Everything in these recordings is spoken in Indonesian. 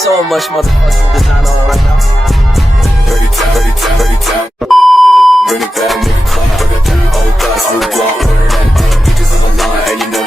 So much motherfucking design on right now. Dirty tap, dirty tap, dirty tap. Bring it back, make it clap. Bring it down, old glass, new block. Order that damn, bitches on the line, and you know.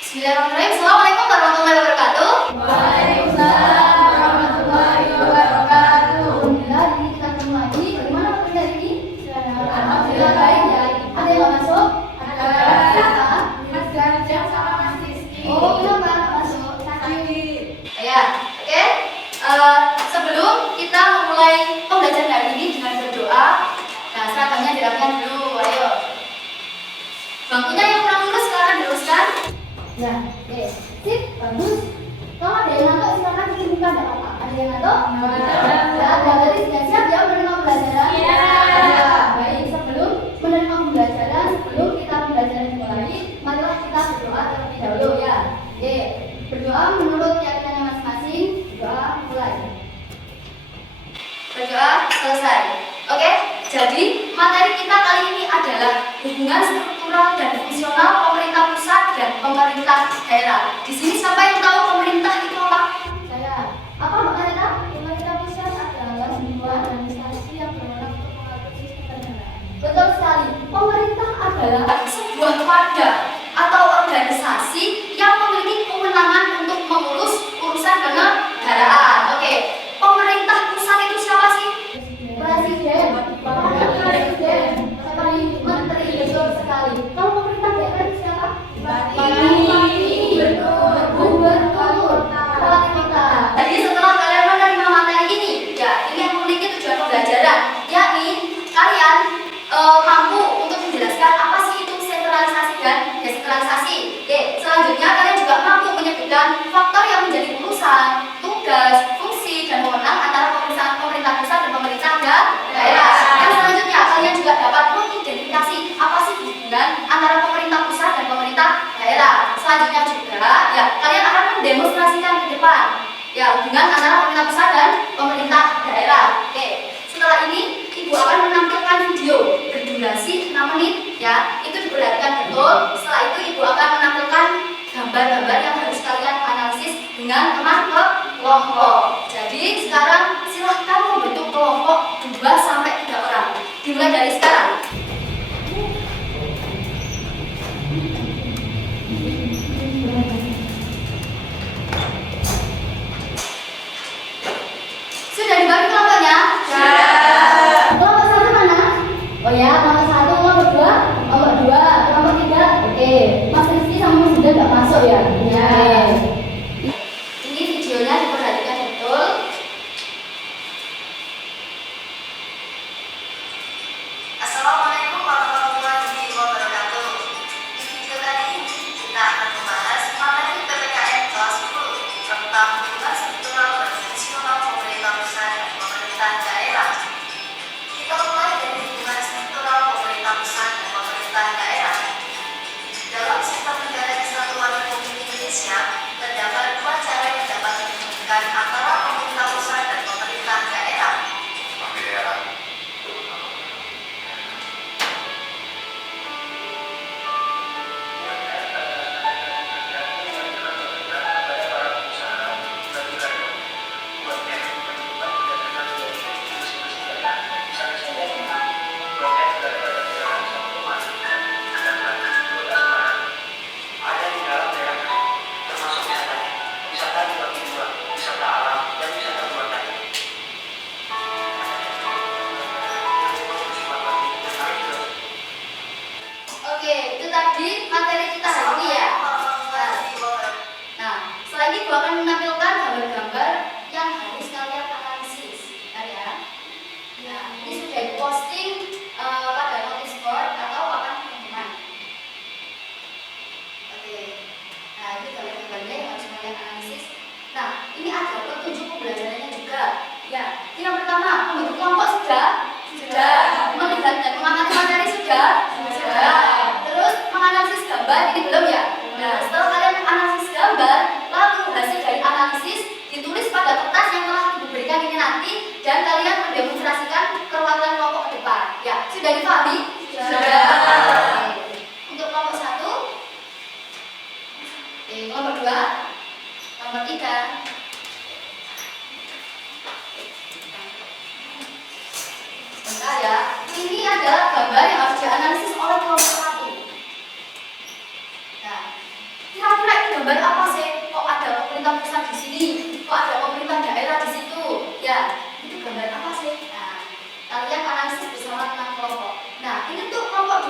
Bismillahirrahmanirrahim. Assalamualaikum warahmatullahi wabarakatuh. Waalaikumsalam warahmatullahi wabarakatuh. Alhamdulillah, ini kita ketemu lagi. Bagaimana kabar hari ini? Alhamdulillah baik ya. Ada yang nggak masuk? Ada. Siapa? Mas Ganjang sama Mas Rizky. Oh, kenapa nggak masuk? Sakit. Ya, oke. Sebelum kita memulai pembelajaran hari ini dengan berdoa, nah seragamnya dirapkan dulu, ayo. Bangkunya yang kurang lurus silakan diluruskan. Nah, oke, sip, bagus. Kalau ada yang ngantuk silakan cuci muka, nggak apa-apa. Ada yang ngantuk? Nggak ada. Berarti sudah siap ya menerima pembelajaran? Iya. Ya, baik. Sebelum menerima pembelajaran, sebelum kita pembelajaran dimulai, marilah kita berdoa terlebih dahulu ya. Oke, berdoa menurut keyakinannya masing-masing. Berdoa mulai. Berdoa selesai. Oke, jadi materi kita kali ini adalah hubungan struktural dan fungsional pemerintah pusat dan pemerintah daerah. Di sini siapa yang tahu pemerintah itu apa? Saya. Apa Mbak Neta? Pemerintah pusat adalah sebuah organisasi yang berwenang untuk mengatur sistem negara. Betul sekali. Pemerintah adalah sebuah wadah atau organisasi yang memiliki kewenangan untuk mengurus urusan kenegaraan. Oke. Pemerintah pusat itu siapa sih? Presiden. Presiden. Seperti menteri, betul sekali. Kalau pemerintah daerah itu siapa? Bupati. Betul. Gubernur. Wali kota. Jadi setelah kalian menerima materi ini, ya ini yang memiliki tujuan pembelajaran, yakni kalian mampu untuk menjelaskan apa sih itu sentralisasi dan desentralisasi. Oke, selanjutnya kalian juga mampu menyebutkan faktor yang menjadi urusan, tugas, fungsi, dan wewenang antara pemerintah pusat dan pemerintah daerah. Dan selanjutnya kalian juga dapat mengidentifikasi apa sih hubungan antara pemerintah pusat dan pemerintah daerah. Selanjutnya juga ya kalian akan mendemonstrasikan ke depan ya hubungan antara pemerintah pusat dan pemerintah daerah. Oke, setelah ini ibu akan menampilkan video berdurasi 6 menit ya, itu diperhatikan betul. Setelah itu ibu akan menampilkan gambar-gambar yang harus kalian analisis dengan teman ke kelompok. Jadi sekarang silahkan membentuk kelompok 2 sampai 3 orang. Dimulai dari sekarang. Sudah dibagi kelompoknya? Sudah. Kelompok 1 mana? Oh ya, kelompok 1, kelompok 2, kelompok 2, kelompok 3. Oke, Mas Rizky sama Mas Dinda nggak masuk ya? Ya. Ini videonya diperhatikan betul. Assalamualaikum warahmatullahi wabarakatuh. Di video kali ini kita akan membahas materi PPKN kelas 10 tentang hubungan struktural dan fungsional pemerintah pusat dan pemerintah daerah. Kita mulai dari hubungan struktural pemerintah pusat dan pemerintah daerah. Dalam sistem negara kesatuan Republik Indonesia, terdapat 2 cara yang dapat menghubungkan antara pemerintah pusat dan pemerintah daerah. Oke, itu tadi materi kita hari ini ya. Nah, setelah ini gua akan menampilkan gambar-gambar yang harus kalian analisis. Bentar ya. Nah, ini sudah diposting pada notice board atau papan pengumuman. Oke. Nah, ini gambar-gambarnya yang harus kalian analisis. Nah, ini ada petunjuk pembelajarannya juga. Ya, yang pertama, membentuk kelompok sudah. Melihat dan mengamati materi sudah. Terus menganalisis gambar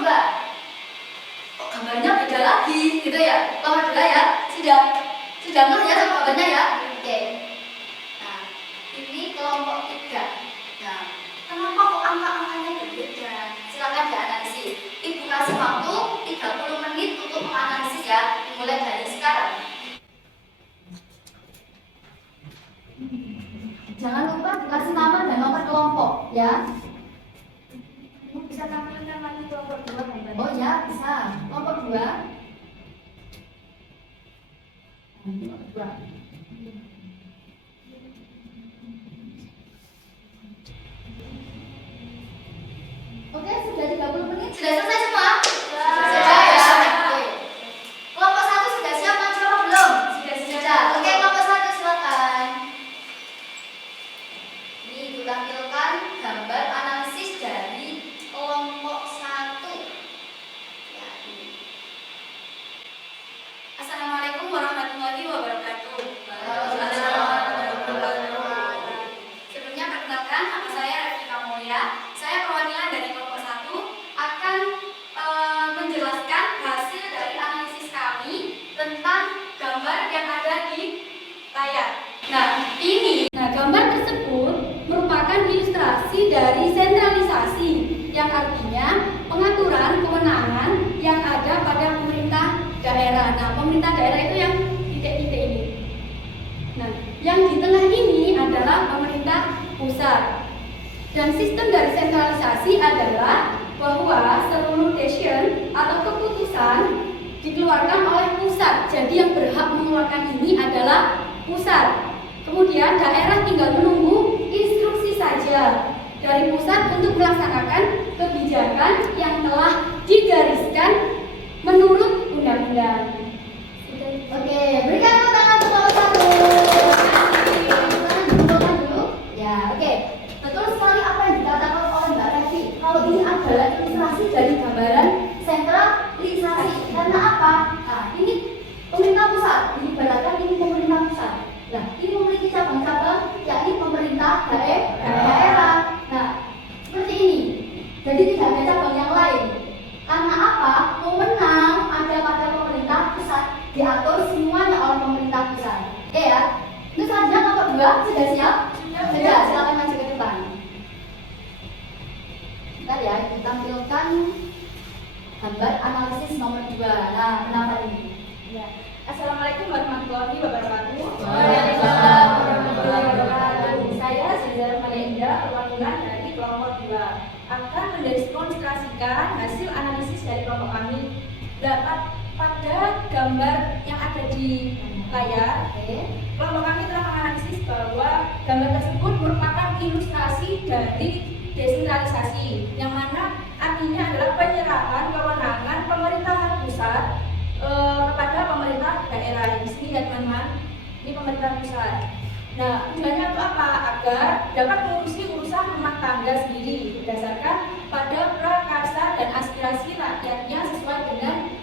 2. Kok gambarnya beda lagi gitu ya? Kelompok 2 ya, sudah ngerti ya sama gambarnya ya? Oke. Nah, ini kelompok 3. Nah, kenapa kok angka-angkanya berbeda? Silakan dianalisis. Ibu kasih waktu 30 menit untuk menganalisis ya, mulai dari sekarang. Jangan lupa dikasih nama dan nomor kelompok ya. Bisa tampilkan lagi kelompok 2 kan? Oh ya, bisa. Kelompok 2. Kelompok 2. Oke, sudah 30 menit. Sudah selesai semua? Sudah ya. Oke. Kelompok 1 sudah siap mencoba belum? Sudah. Oke, kelompok 1 silakan. Ini Ibu tampilkan gambar analisis dari kelompok 1. Ya, ini. Assalamualaikum warahmatullahi wabarakatuh. Sebelumnya perkenalkan, nama saya Rafika Mulya. Saya perwakilan dari kelompok 1 akan menjelaskan hasil dari analisis kami tentang gambar yang ada di layar. Nah, gambar tersebut merupakan ilustrasi dari sentralisasi, yang artinya pengaturan kewenangan yang ada pada pemerintah daerah. Nah, pemerintah daerah itu yang titik-titik ini. Nah, yang di tengah ini adalah pemerintah pusat. Dan sistem dari sentralisasi adalah bahwa seluruh decision atau keputusan dikeluarkan oleh pusat. Jadi yang berhak mengeluarkan ini adalah pusat. Kemudian daerah tinggal menunggu instruksi saja dari pusat untuk melaksanakan kebijakan yang telah digariskan menurut undang-undang. Oke, berikan tepuk tangan untuk kelompok 1. Dikumpulkan dulu. Ya, oke. Betul sekali apa yang dikatakan oleh Mbak Revi. Kalau ini adalah ilustrasi dari gambaran sentralisasi. Karena apa? Nah, ini pemerintah pusat. Diibaratkan ini pemerintah pusat. Nah, ini memiliki cabang-cabang, yakni pemerintah daerah. Nah, seperti ini. Jadi tidak ada cabang yang lain. Karena apa? Wewenang ada pada pemerintah pusat, diatur semuanya oleh pemerintah pusat. Oke ya. Untuk selanjutnya kelompok 2 sudah siap? Sudah, silakan maju ke depan. Bentar ya, ditampilkan gambar analisis nomor 2. Nah, kenapa ini? Ya. Assalamualaikum warahmatullahi wabarakatuh. Waalaikumsalam warahmatullahi wabarakatuh. Saya Zazara Malenda, perwakilan dari kelompok 2, akan mendemonstrasikan hasil analisis dari kelompok kami dapat pada gambar yang ada di layar. Kelompok kami telah menganalisis bahwa gambar tersebut merupakan ilustrasi dari desentralisasi, yang mana artinya adalah penyerahan kewenangan pemerintahan pusat kepada pemerintah daerah. Di sini ya teman-teman, ini pemerintah pusat. Nah, tujuannya itu apa? Agar dapat mengurusi urusan rumah tangga sendiri berdasarkan pada prakarsa dan aspirasi rakyatnya sesuai dengan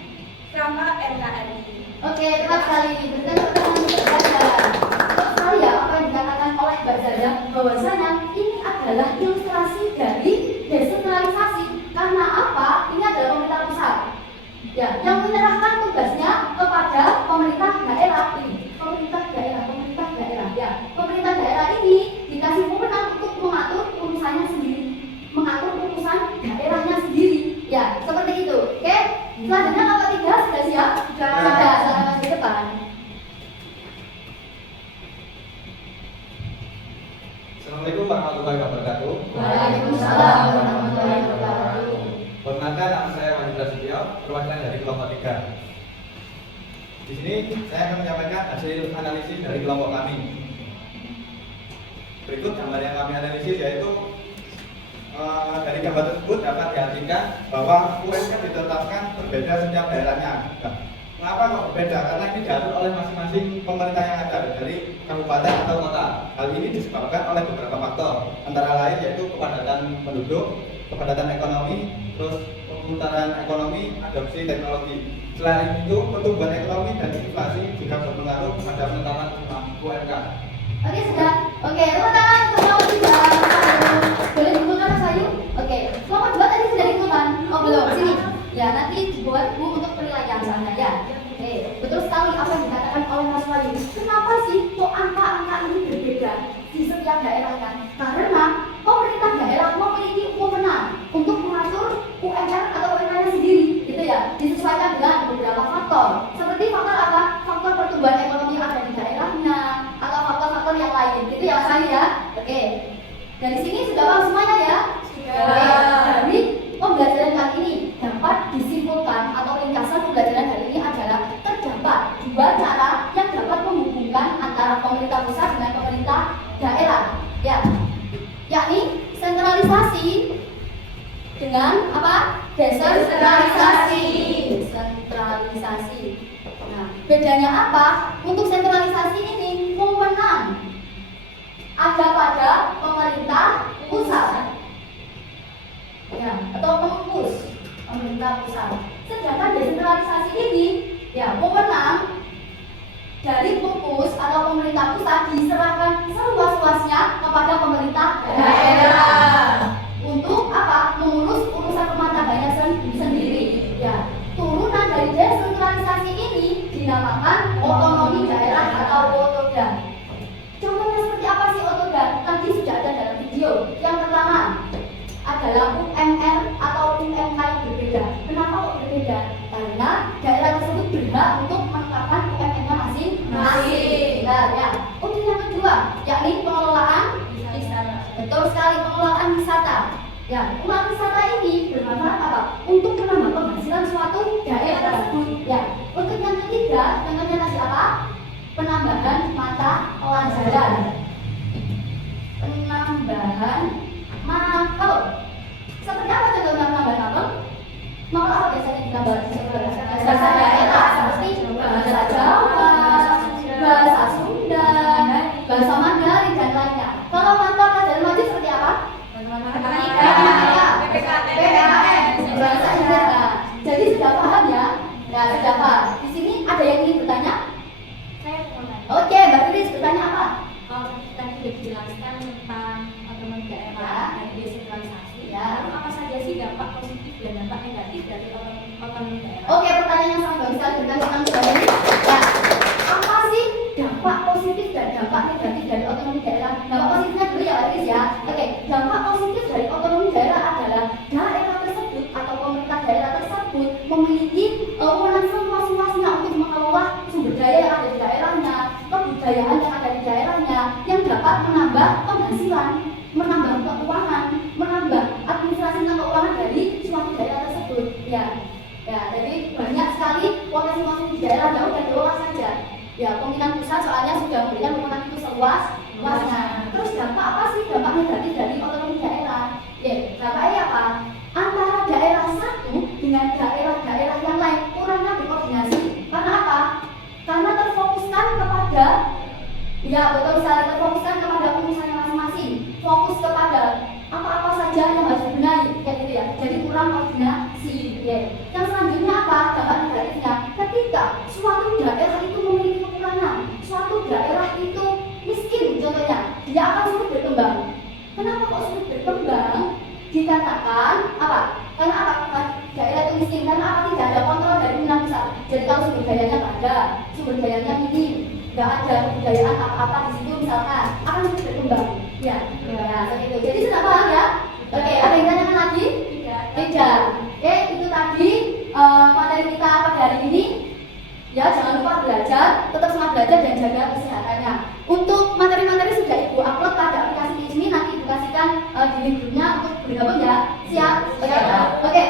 kerangka NKRI. Oke, tepat sekali. Berikan tepuk tangan untuk Mbak Zara. Tepat sekali ya apa yang dikatakan oleh Mbak Zara, bahwasanya ini adalah ilustrasi dari desentralisasi. Karena apa? Ini adalah pemerintah pusat. Ya, yang menyerahkan tugasnya kepada pemerintah daerah ini. Pemerintah daerah. Ya, pemerintah daerah ini dikasih wewenang untuk mengatur urusannya sendiri, mengatur urusan daerahnya sendiri. Ya, seperti itu. Oke? Selanjutnya kelompok 3 sudah siap? Sudah. Selamat maju ke depan. Assalamualaikum warahmatullahi wabarakatuh. Waalaikumsalam warahmatullahi wabarakatuh. Perkenalkan, nama saya Wahyu Prasetyo, perwakilan dari kelompok 3. Di sini saya akan menyampaikan hasil analisis dari kelompok kami. Berikut gambar yang kami analisis, yaitu dari gambar tersebut dapat diartikan bahwa UMK ditetapkan berbeda setiap daerahnya. Nah, mengapa kok berbeda? Karena ini diatur oleh masing-masing pemerintah yang ada dari kabupaten atau kota. Hal ini disebabkan oleh beberapa faktor, antara lain yaitu kepadatan penduduk, kepadatan ekonomi, terus pemutaran ekonomi, adopsi teknologi. Selain itu, pertumbuhan ekonomi dan inflasi juga berpengaruh pada penetapan UMK. Oke, sudah. Oke, tepuk tangan untuk kelompok 3. Boleh dikumpulkan Mas Ayu? Oke, kelompok 2 tadi sudah dikumpulkan? Oh, belum. Sini. Ya, nanti dibuat Bu untuk penilaian sana ya. Oke, betul sekali apa yang dikatakan oleh Mas Wahyu. Kenapa sih kok angka-angka ini berbeda di setiap daerahnya? Karena pemerintah daerah memiliki wewenang untuk mengatur UMR atau UMR sendiri, gitu ya, disesuaikan dengan beberapa faktor. Seperti faktor apa? Faktor pertumbuhan ekonomi yang ada di daerahnya atau faktor-faktor yang lain, gitu ya Mas Wahyu ya. Oke, dari sini sudah paham semuanya ya? Oke, dari pembelajaran kali ini dapat disimpulkan atau ringkasan pembelajaran kali ini adalah terdapat dua cara yang dapat menghubungkan antara pemerintah pusat dengan pemerintah daerah, ya, yakni sentralisasi dengan apa? Desentralisasi. Sentralisasi. Nah, bedanya apa? Untuk sentralisasi ini wewenang ada pada pemerintah pusat, ya, atau pengurus pemerintah pusat. Sedangkan desentralisasi ini, ya, wewenang dari pengurus atau pemerintah pusat diserahkan seluas-luasnya kepada pemerintah daerah untuk apa? Mengurus urusan rumah tangganya sendiri. Ya, turunan dari desentralisasi ini dinamakan otonomi daerah atau otoda. Contohnya seperti apa sih otoda? Tadi sudah ada dalam video. Yang pertama adalah UMR atau UMK yang berbeda. Kenapa kok berbeda? Karena daerah tersebut berhak untuk menetapkan UMR-nya masing-masing. Nah, ya. Untuk yang kedua, yakni pengelolaan wisata. Betul sekali, pengelolaan wisata. Ya, pengelolaan wisata ini bermanfaat apa? Untuk menambah penghasilan suatu daerah tersebut. Ya. Untuk yang ketiga, contohnya tadi apa? Penambahan mata pelajaran. Penambahan mapel. Seperti apa contohnya penambahan mapel? Mapel apa biasanya ditambah di bahasa daerah seperti bahasa Jawa, bahasa Sunda, bahasa Mandarin dan lainnya. Kalau mata pelajaran wajib seperti apa? Matematika, PPKN, bahasa Inggris. Jadi sudah paham ya? Ya, sudah paham. Di sini ada yang ingin bertanya? Saya mau tanya. Oke, Mbak Tulis bertanya apa? Kalau tadi sudah dijelaskan tentang otonomi daerah dan desentralisasi, Ya. lalu apa saja sih dampak positif dan dampak negatif dari otonomi daerah? Oke, pertanyaan yang sangat bagus sekali berkaitan dengan soal ini. Ya, apa sih dampak positif dan dampak negatif dari otonomi daerah? Dampak positifnya dulu ya, Pak ya. Oke, dampak positif dari otonomi daerah adalah daerah tersebut atau pemerintah daerah tersebut memiliki wewenang seluas-luasnya untuk mengelola sumber daya yang ada di daerahnya, kebudayaan yang ada di daerahnya, yang dapat menambah penghasilan, menambah keuangan, menambah administrasi dan keuangan dari suatu daerah tersebut. Ya, jadi banyak sekali potensi-potensi di daerah jauh dan luas saja. Ya, pimpinan pusat soalnya sudah memberikan wewenang itu seluas-luasnya. Terus dampak apa sih dampak negatif dari otonomi daerah? Ya, dampaknya apa? Antara daerah satu dengan daerah-daerah yang lain kurangnya berkoordinasi. Karena apa? Karena terfokuskan kepada, ya betul sekali, terfokuskan kepada urusannya masing-masing. Fokus kepada apa-apa saja yang harus dibenahi, kayak gitu ya. Jadi kurang koordinasi. Ya. Yang selanjutnya apa? Dampak negatifnya. Ketika suatu daerah itu memiliki kekurangan, suatu daerah itu miskin, contohnya, dia akan sulit berkembang. Kenapa kok sulit berkembang? Dikatakan apa? Karena apa? Daerah itu miskin. Karena apa? Tidak ada kontrol dari pimpinan pusat. Jadi kalau sumber dayanya nggak ada, sumber dayanya minim, nggak ada kebudayaan apa-apa di situ misalkan, akan sulit berkembang. Ya, seperti itu. Jadi sudah paham ya? Oke, ada yang tanyakan lagi? Tidak. Oke, itu tadi materi kita pada hari ini. Ya, jangan lupa belajar, tetap semangat belajar dan jaga kesehatannya. Untuk materi-materi sudah Ibu upload pada aplikasi di sini, nanti Ibu kasihkan di link grupnya untuk bergabung ya. Siap? Oke.